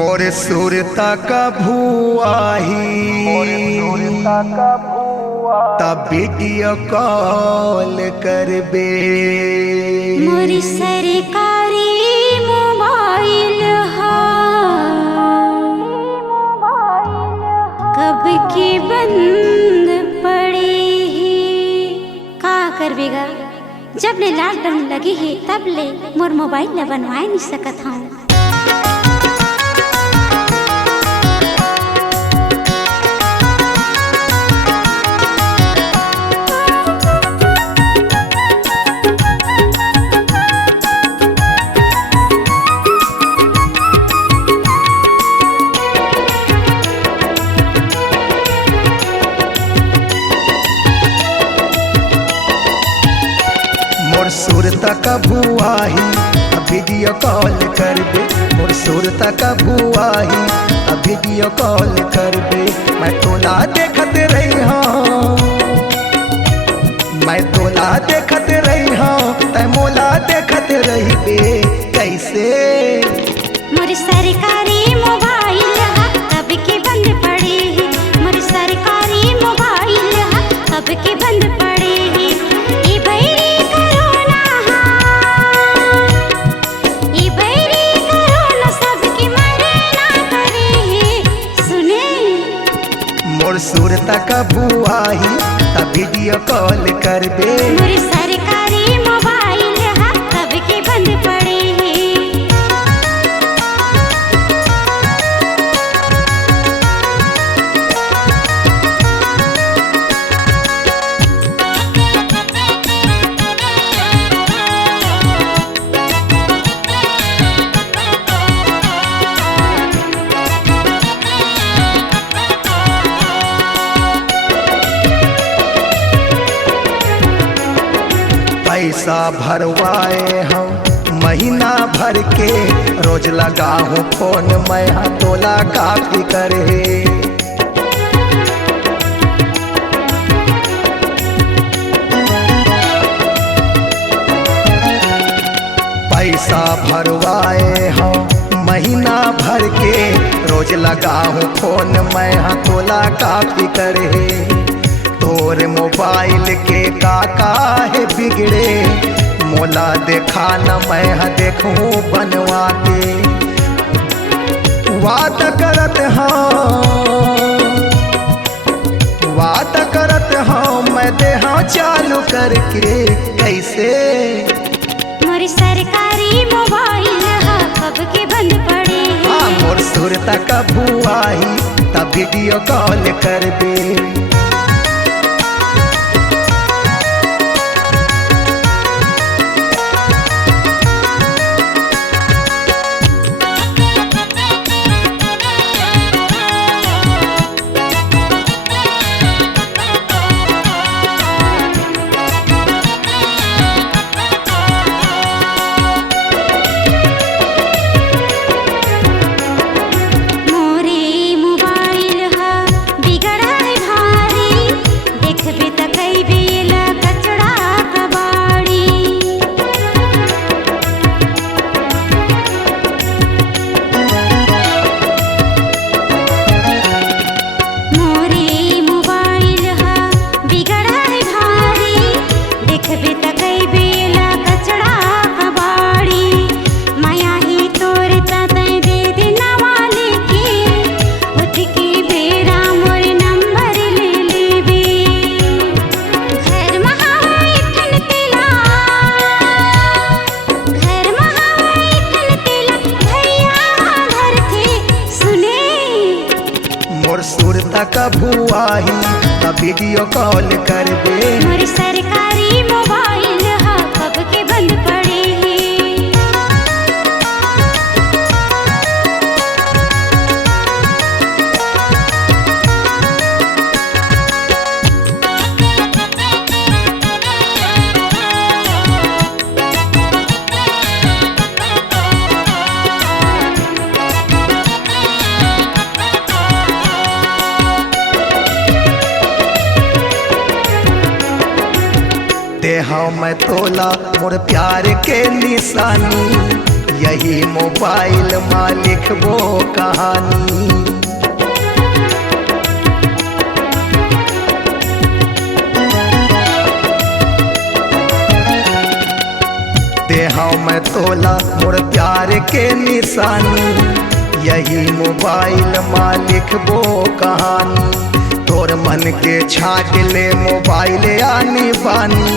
मोर सुरता का भुआही तब वीडियो कॉल करबे। मोर सरकारी मोबाइल कब की बंद पड़ी ही का करबेगा। जब ले लॉकडाउन लगी है तब ले मोर मोबाइल न बनवाए नहीं सकत हूँ। सुरता का भुआही अब वीडियो कॉल करबे। मोर सुरता का भुआही अब वीडियो कॉल करबे। मैं तोला देखत रही हूँ, मैं तोला देखत रही हूँ, तै मोला देखत रही बे कैसे। मोर सरकारी मोबाइल कब की बंद पड़ी है। मोर सरकारी मोबाइल कब की बंद पड़ी है। मोर सुरता का भुआही तब वीडियो कॉल करबे। मोर सरकारी मोबाइल कब के बंद पड़े पैसा भरवाए हम महीना भर के, रोज लगा हूँ फोन मैं तोला काफी करे। पैसा भरवाए हम महीना भर के, रोज लगा हूँ फोन मैं तोला काफी करे। तोर मोबाइल के काका है बिगड़े, मोला देखा न मैं देखूं बनवा के। बात करत हाँ मैं देहा चालू करके कैसे। मोर सरकारी मोबाइल कब के बंद पड़े। हाँ मोर सुरता का भुआही तब वीडियो कॉल करबे। सुरता का भुआही तब वीडियो कॉल करबे। मोर सरकारी मोबाइल कब के बंद पड़े दे हाँ मैं तोला मोर प्यार के निशानी, यही मोबाइल में लिखबो कहानी। देहां में तोला मोर प्यार के निशानी, यही मोबाइल में लिखबो कहानी। तोर मन के छाट ले मोबाइल आनी बानी,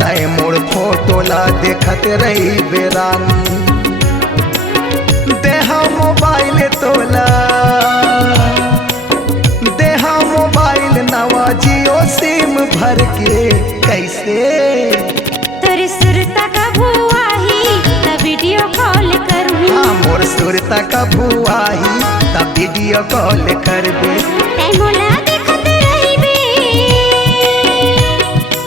तय मोर फोटो ला देखत रही बेरानी। देहा मोबाइल तोला, देहा मोबाइल नवा जियो सिम भर के कैसे। तोर सुरता कबू आही त वीडियो कॉल करूँ। हाँ मोर सुरता कबू आही तब वीडियो कॉल करबे। टाइमोला देखत रहिबे,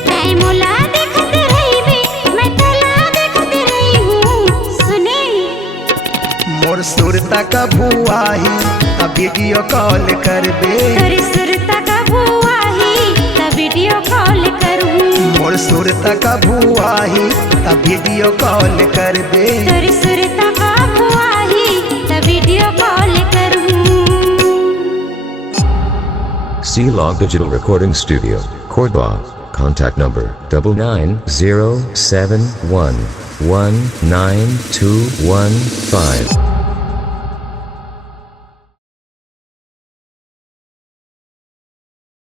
टाइमोला देखत रहिबे, मैं तोला देखत रही हूँ। सुने मोर सुरता कबू आही तब वीडियो कॉल करबे। तोर सुरता कबू आही त वीडियो कॉल करूँ। मोर सुरता कबू आही तब वीडियो कॉल करबे। तोर सुरता कबू आही त वीडियो कॉल करूँ। C-Log Digital Recording Studio, Cordoba. Contact number 99071192115.